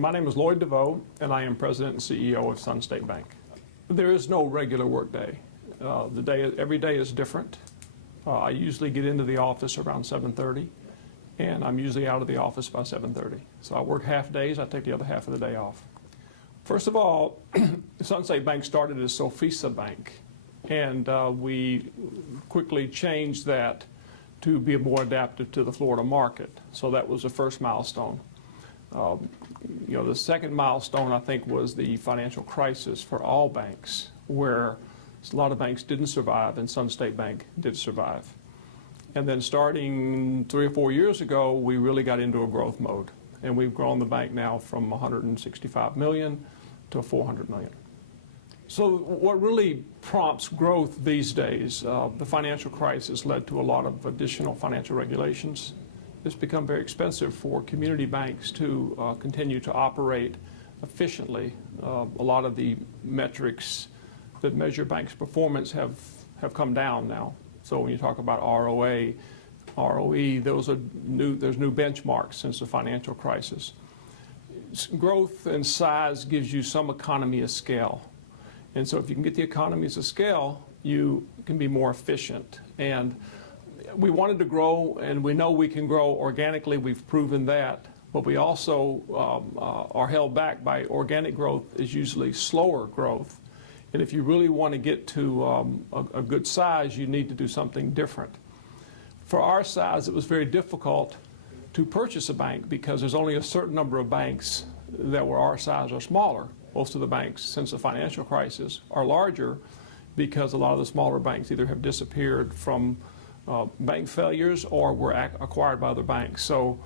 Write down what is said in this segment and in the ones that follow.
My name is Lloyd DeVaux, and I am President and CEO of Sunstate Bank. There is no regular work day. Every day is different. I usually get into the office around 7:30, and I'm usually out of the office by 7:30. So I work half days, I take the other half of the day off. First of all, Sunstate Bank started as Sofisa Bank, and we quickly changed that to be more adaptive to the Florida market. So that was the first milestone. The second milestone, I think, was the financial crisis for all banks, where a lot of banks didn't survive, and Sunstate Bank did survive. And then starting 3 or 4 years ago, we really got into a growth mode, and we've grown the bank now from 165 million to 400 million. So what really prompts growth these days, the financial crisis led to a lot of additional financial regulations. It's become very expensive for community banks to continue to operate efficiently. A lot of the metrics that measure banks' performance have come down now. So when you talk about ROA, ROE, there's new benchmarks since the financial crisis. Growth and size gives you some economy of scale. And so if you can get the economies of scale, you can be more efficient. And we wanted to grow, and we know we can grow organically. We've proven that. But we also are held back by organic growth is usually slower growth. And if you really want to get to a good size, you need to do something different. For our size, it was very difficult to purchase a bank because there's only a certain number of banks that were our size or smaller. Most of the banks, since the financial crisis, are larger because a lot of the smaller banks either have disappeared from bank failures or were acquired by other banks. So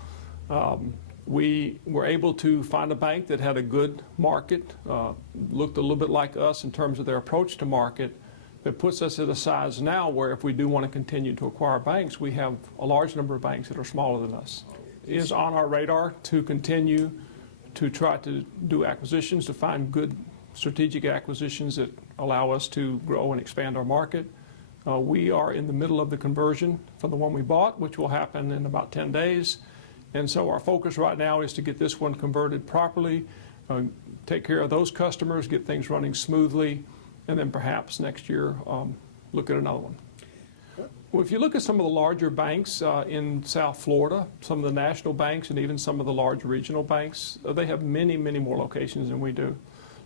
we were able to find a bank that had a good market, looked a little bit like us in terms of their approach to market, that puts us at a size now where if we do want to continue to acquire banks, we have a large number of banks that are smaller than us. It is on our radar to continue to try to do acquisitions, to find good strategic acquisitions that allow us to grow and expand our market. We are in the middle of the conversion for the one we bought, which will happen in about 10 days. And so our focus right now is to get this one converted properly, take care of those customers, get things running smoothly, and then perhaps next year look at another one. Well, if you look at some of the larger banks in South Florida, some of the national banks and even some of the large regional banks, they have many, many more locations than we do.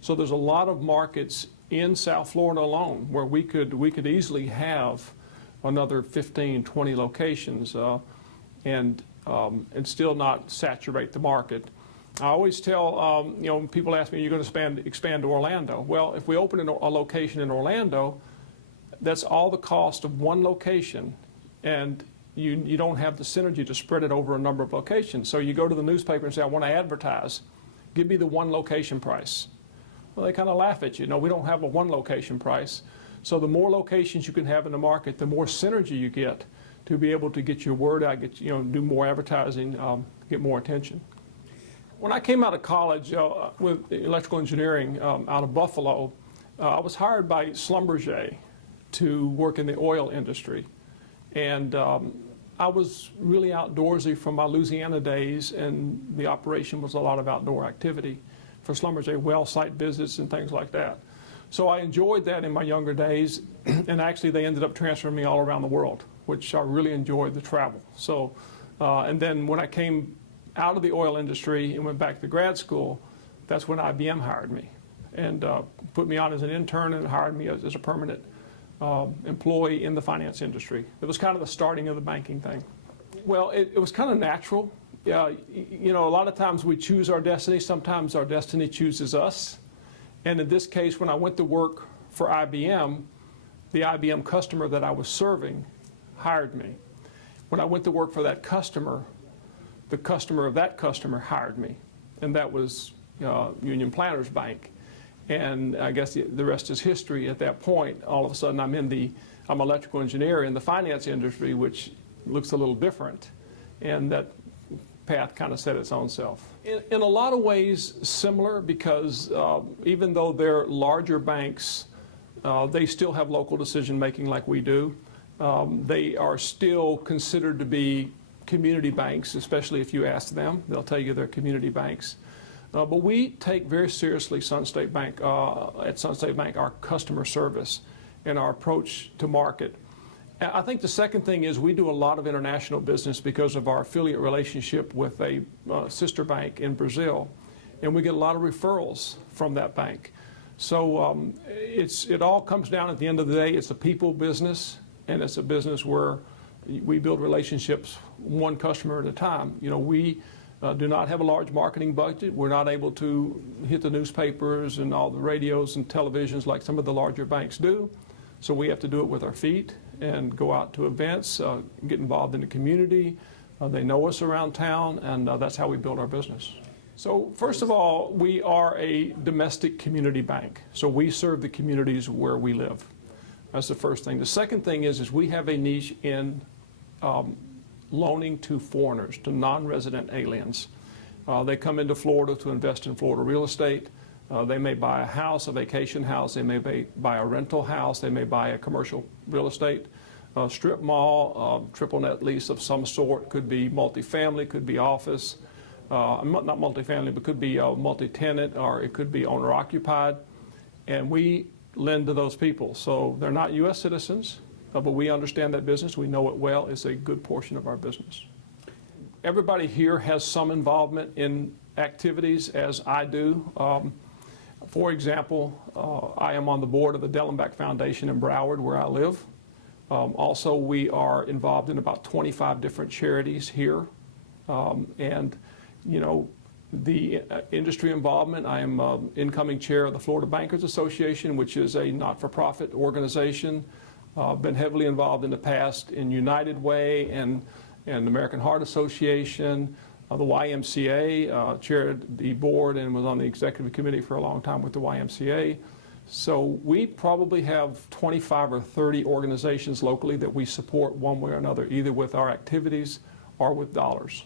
So there's a lot of markets in South Florida alone where we could easily have another 15, 20 locations and still not saturate the market. I always tell, people ask me, are you going to expand to Orlando? Well, if we open a location in Orlando, that's all the cost of one location, and you don't have the synergy to spread it over a number of locations. So you go to the newspaper and say, I want to advertise. Give me the one location price. Well, they kind of laugh at you. No, we don't have a one location price. So the more locations you can have in the market, the more synergy you get to be able to get your word out, do more advertising, get more attention. When I came out of college with electrical engineering out of Buffalo, I was hired by Schlumberger to work in the oil industry. And I was really outdoorsy from my Louisiana days, and the operation was a lot of outdoor activity for Schlumberger, well site visits and things like that. So I enjoyed that in my younger days, and actually they ended up transferring me all around the world, which I really enjoyed the travel. So, and then when I came out of the oil industry and went back to grad school, that's when IBM hired me and put me on as an intern and hired me as a permanent employee in the finance industry. It was kind of the starting of the banking thing. Well, it was kind of natural. A lot of times we choose our destiny. Sometimes our destiny chooses us. And in this case, when I went to work for IBM, the IBM customer that I was serving hired me. When I went to work for that customer, the customer of that customer hired me. And that was Union Planters Bank. And I guess the rest is history. At that point, all of a sudden I'm an electrical engineer in the finance industry, which looks a little different. And that path kind of set its own self. In a lot of ways similar, because even though they're larger banks, they still have local decision making like we do. They are still considered to be community banks, especially if you ask them. They'll tell you they're community banks. But we take very seriously Sunstate Bank, at Sunstate Bank, our customer service and our approach to market. I think the second thing is we do a lot of international business because of our affiliate relationship with a sister bank in Brazil, and we get a lot of referrals from that bank. So it all comes down at the end of the day, it's a people business, and it's a business where we build relationships one customer at a time. You know, we do not have a large marketing budget. We're not able to hit the newspapers and all the radios and televisions like some of the larger banks do. So we have to do it with our feet and go out to events, get involved in the community. They know us around town, and that's how we build our business. So first of all, we are a domestic community bank. So we serve the communities where we live. That's the first thing. The second thing is we have a niche in loaning to foreigners, to non-resident aliens. They come into Florida to invest in Florida real estate. They may buy a house, a vacation house. They may buy a rental house. They may buy a commercial real estate, strip mall, triple net lease of some sort. Could be multifamily, could be office. Not multifamily, but could be multi-tenant, or it could be owner-occupied. And we lend to those people. So they're not U.S. citizens, but we understand that business. We know it well. It's a good portion of our business. Everybody here has some involvement in activities, as I do. For example, I am on the board of the Dellenbach Foundation in Broward, where I live. Also, we are involved in about 25 different charities here. And, you know, the industry involvement, I am incoming chair of the Florida Bankers Association, which is a not-for-profit organization. Been heavily involved in the past in United Way and the American Heart Association. The YMCA, chaired the board and was on the executive committee for a long time with the YMCA. So we probably have 25 or 30 organizations locally that we support one way or another, either with our activities or with dollars.